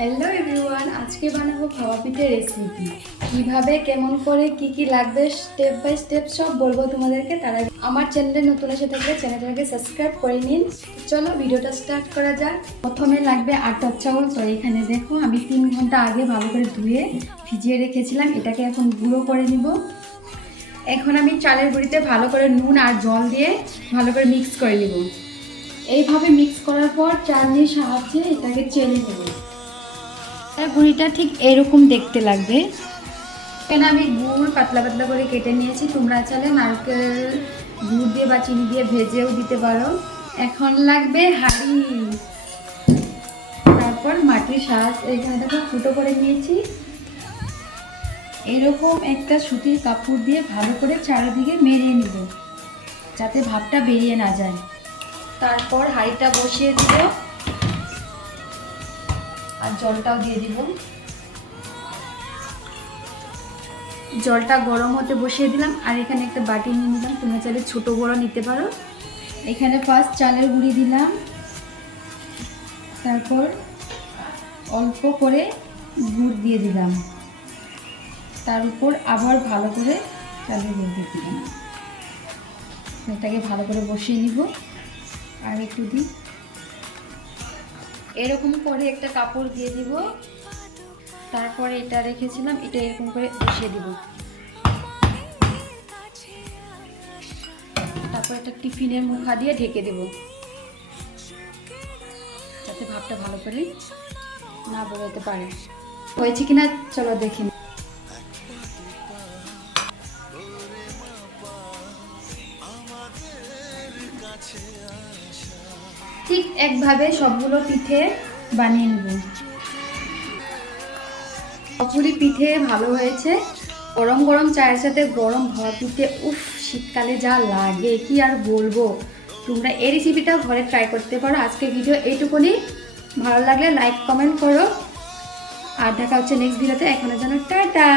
Hello everyone, আজকে বানাবো খাওয়া পিঠের রেসিপি। কিভাবে কেমন করে কি লাগবে স্টেপ বাই স্টেপ সব বলবো তোমাদেরকে। তার আগে আমার চ্যানেলে নতুন এসে থাকলে চ্যানেলটাকে সাবস্ক্রাইব করে নিন। চলো ভিডিওটা স্টার্ট করা যাক। প্রথমে লাগবে আটার চাউল। তো এখানে দেখো আমি 3 ঘন্টা আগে ভালো করে ধুয়ে ভিজিয়ে রেখেছিলাম। এটাকে এখন গুঁড়ো করে নিব। এখন আমি চালের গুঁড়িতে ভালো করে নুন আর জল দিয়ে ভালো করে মিক্স করে নিব। এইভাবে মিক্স করার পর চালনির সাহায্যে এটাকে চেলে নেব। গুঁড়িটা ঠিক এরকম দেখতে লাগবে। এখানে আমি গুড় পাতলা পাতলা করে কেটে নিয়েছি। তোমরা চাইলে নারকেল গুড় দিয়ে বা চিনি দিয়ে ভেজেও দিতে পারো। এখন লাগবে হাঁড়ি, তারপর মাটির সাহায্যে এখানে দেখো ফুটো করে নিয়েছি। এরকম একটা সুতির কাপড় দিয়ে ভালো করে চারিদিকে মেরিয়ে নিব যাতে ভাপটা বেরিয়ে না যায়। তারপর হাঁড়িটা বসিয়ে দিব আর জলটাও দিয়ে দিব। জলটা গরম হতে বসিয়ে দিলাম আর এখানে একটা বাটি নিয়ে নিলাম। তোমরা চাইলে ছোটো বড় নিতে পারো। এখানে ফার্স্ট চালের গুঁড়ি দিলাম, তারপর অল্প করে গুড় দিয়ে দিলাম, তার উপর আবার ভালো করে চালের গুঁড়ি দিয়ে দিলাম। এটাকে ভালো করে বসিয়ে নিব আর একটু দিই। এরকম করে একটা কাপড় দিয়ে দিব। তারপরে এটা রেখেছিলাম, এটা এরকম করে বসিয়ে দিব। তারপর একটা টিফিনের মুখা দিয়ে ঢেকে দেব যাতে ভাপটা ভালো করে না বেরোতে পারে। হয়েছে কিনা চলো দেখে নিই। ঠিক একভাবে সবগুলো পিঠে বানিয়ে নেব। সবগুলি পিঠে ভালো হয়েছে। গরম গরম চায়ের সাথে গরম ভাপা পিঠে, উফ, শীতকালে যা লাগে কি আর বলবো। তোমরা এই রেসিপিটা ঘরে ট্রাই করতে পারো। আজকের ভিডিও এইটুকুনি। ভালো লাগলে লাইক কমেন্ট করো আর দেখা হচ্ছে নেক্সট ভিডিওতে। এখনের জন্য টাটা।